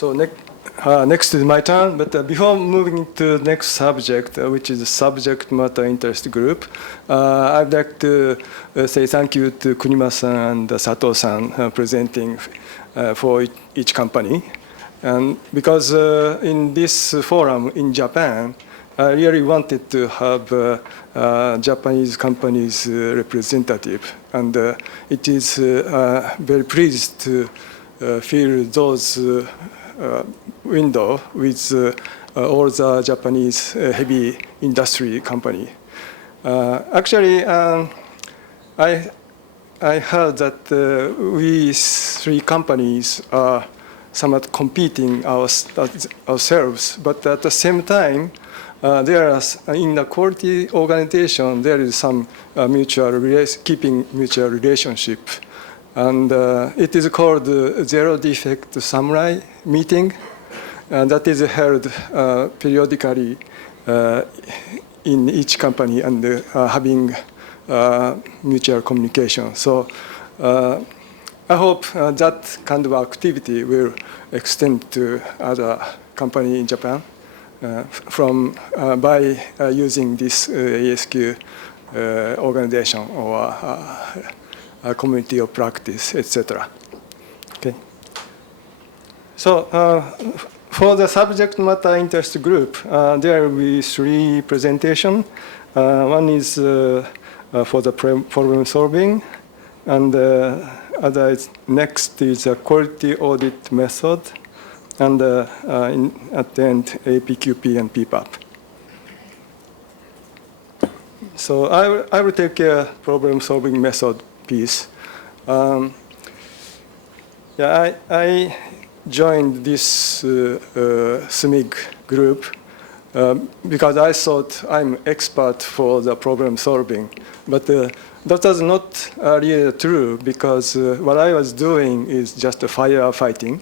So next is my turn, but before moving to the next subject, which is the subject matter interest group, I'd like to say thank you to Kunima-san and Sato-san presenting for each company. And because in this forum in Japan, I really wanted to have Japanese companies representative, and it is very pleased to fill those window with all the Japanese heavy industry company. Actually, I heard that we three companies are somewhat competing ourselves, but at the same time, there are in the quality organization there is some keeping mutual relationship, and it is called Zero Defect Samurai meeting, and that is held periodically in each company and having mutual communication. So I hope that kind of activity will extend to other companies in Japan by using this AESQ organization or a community of practice, etc. Okay. So for the subject matter interest group, there will be three presentations. One is for the problem solving, and next is a quality audit method, and at the end, APQP and PPAP. So I will take a problem-solving method piece. Yeah, I joined this SMIG group because I thought I'm expert for the problem solving, but that was not really true, because what I was doing is just firefighting,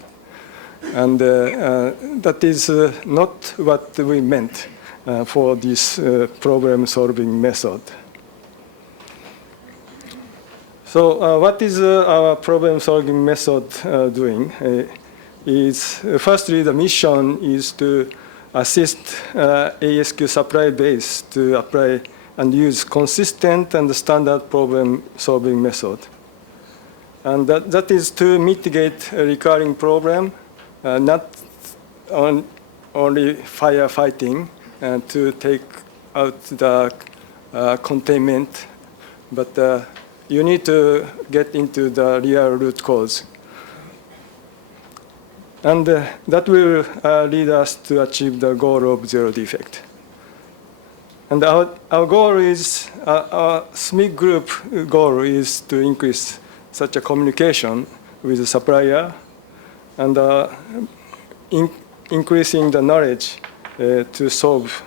and that is not what we meant for this problem-solving method. So what is our problem-solving method doing? Is firstly, the mission is to assist AESQ supply base to apply and use consistent and standard problem-solving method. And that is to mitigate a recurring problem, not only firefighting and to take out the containment, but you need to get into the real root cause. And that will lead us to achieve the goal of zero defect. And our goal is, our SMIG group goal is to increase such a communication with the supplier and increasing the knowledge to solve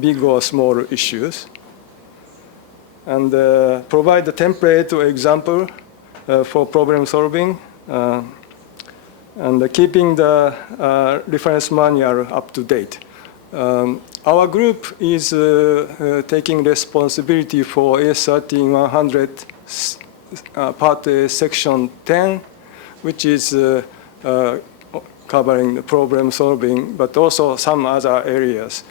big or small issues, and provide the template or example for problem solving, and keeping the reference manual up to date. Our group is taking responsibility for AS13100 Part A, Section 10, which is covering the problem solving, but also some other areas.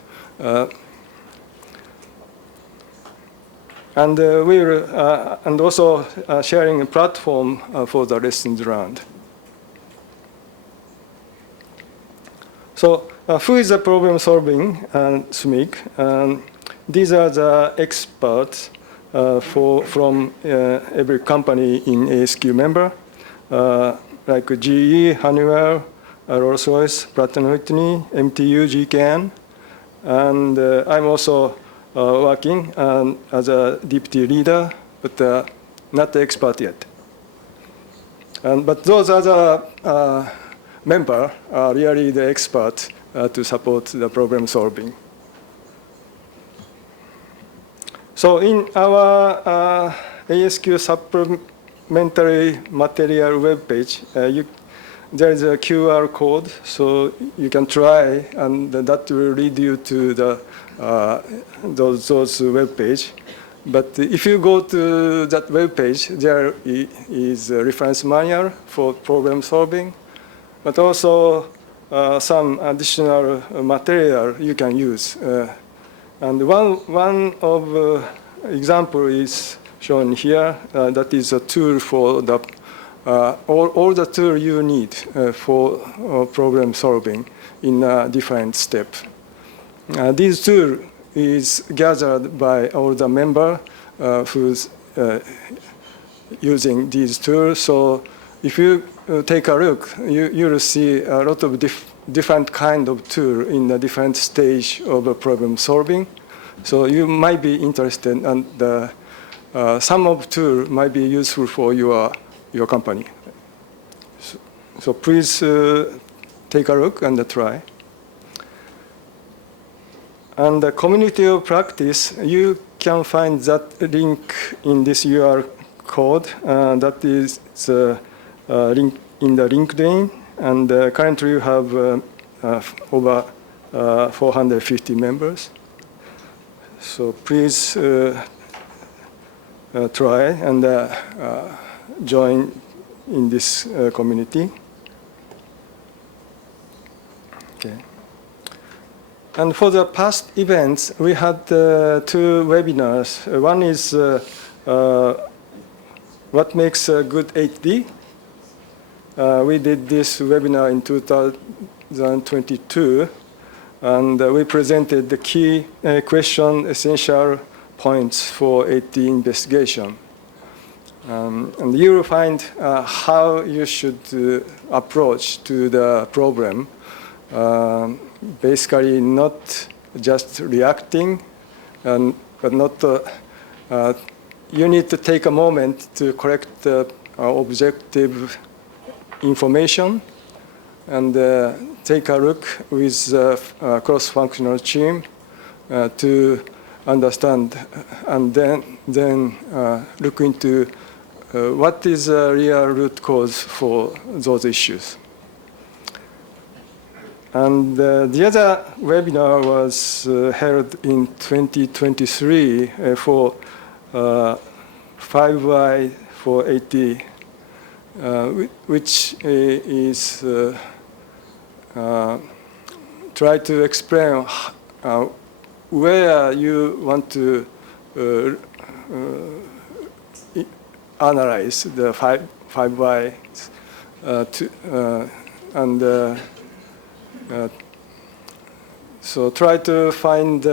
And and also sharing a platform for the lessons learned. So who is the problem solving SMIG? These are the experts from every company in AESQ member, like GE, Honeywell, Rolls-Royce, Pratt & Whitney, MTU, GKN, and I'm also working as a deputy leader, but not the expert yet. But those other members are really the experts to support the problem solving. So in our AESQ supplementary material webpage, there is a QR code, so you can try, and that will lead you to the those webpage. But if you go to that webpage, there is a reference manual for problem solving, but also some additional material you can use. And one of example is shown here. That is a tool for the all the tool you need for problem solving in different steps. This tool is gathered by all the member who's using these tools. So if you take a look, you'll see a lot of different kind of tool in a different stage of problem solving. So you might be interested, and some of tool might be useful for your company. So please take a look and try. And the community of practice, you can find that link in this URL code. That is link in the LinkedIn. And currently you have over 450 members. So please try and join in this community. Okay. And for the past events, we had 2 webinars. One is what makes a good 8D. We did this webinar in 2022, and we presented the key question, essential points for 8D investigation. And you will find how you should approach to the problem. Basically, not just reacting, but not. You need to take a moment to collect the objective information and take a look with a cross-functional team to understand, and then look into what is the real root cause for those issues. And the other webinar was held in 2023 for 5Y for 8D, which is try to explain where you want to analyze the 5Y and so try to find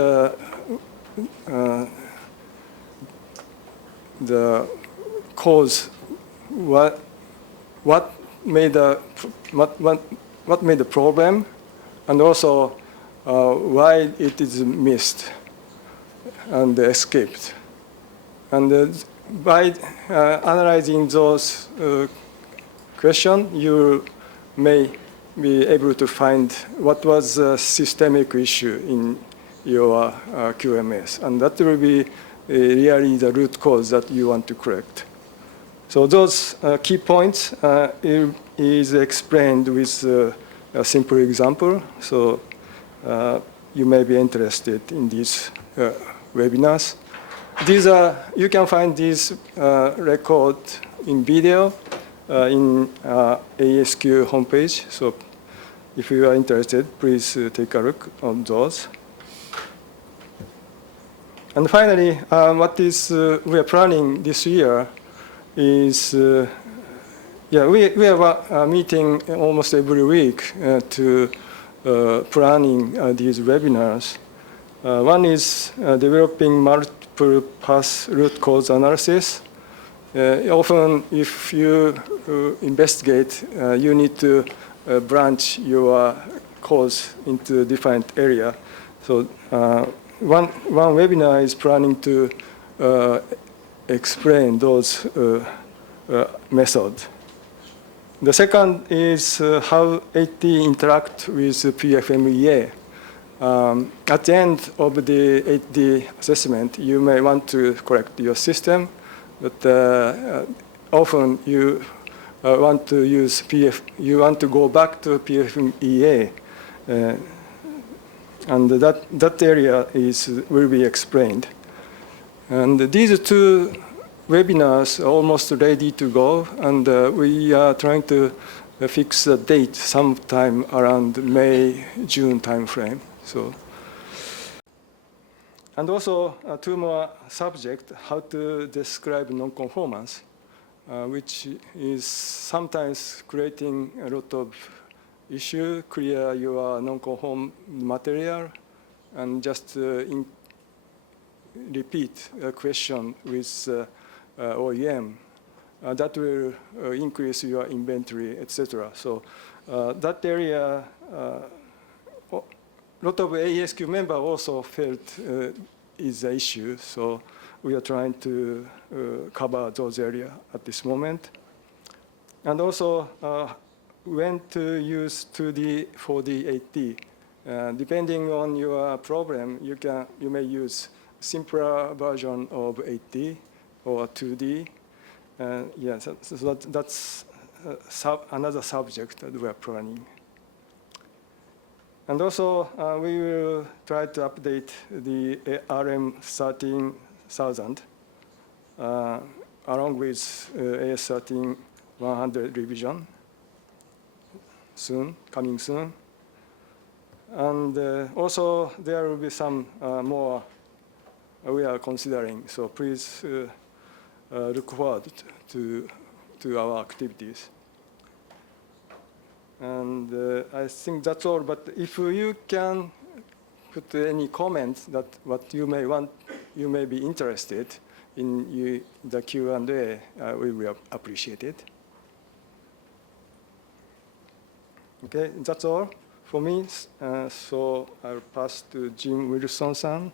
the cause. What made the problem, and also why it is missed and escaped. And by analyzing those questions, you may be able to find what was a systemic issue in your QMS, and that will be really the root cause that you want to correct. So those key points is explained with a simple example. So you may be interested in these webinars. These are, you can find these record in video in AESQ homepage. So if you are interested, please take a look on those. And finally, what is we are planning this year is, we have a meeting almost every week to planning these webinars. One is developing multiple path root cause analysis. Often, if you investigate, you need to branch your cause into different area. So one webinar is planning to explain those methods. The second is how 8D interact with PFMEA. At the end of the 8D assessment, you may want to correct your system, but often you want to use you want to go back to PFMEA, and that area will be explained. And these 2 webinars are almost ready to go, and we are trying to fix a date sometime around May, June timeframe. So, and also 2 more subjects, how to describe nonconformance, which is sometimes creating a lot of issue, clear your nonconform material, and just repeat a question with OEM. That will increase your inventory, etc. So that area, a lot of AESQ members also felt is an issue. So we are trying to cover those areas at this moment. And also, when to use 2D, 4D, 8D. Depending on your problem, you may use simpler version of 8D or 2D. Yes, so that's another subject that we are planning. And also, we will try to update the RM13000 along with AS13100 revision soon, coming soon. And also, there will be some more we are considering. So please look forward to our activities. And I think that's all. But if you can put any comments that what you may want, you may be interested in the Q&A, we will appreciate it. Okay, that's all for me. So I'll pass to Jim Wilson-san.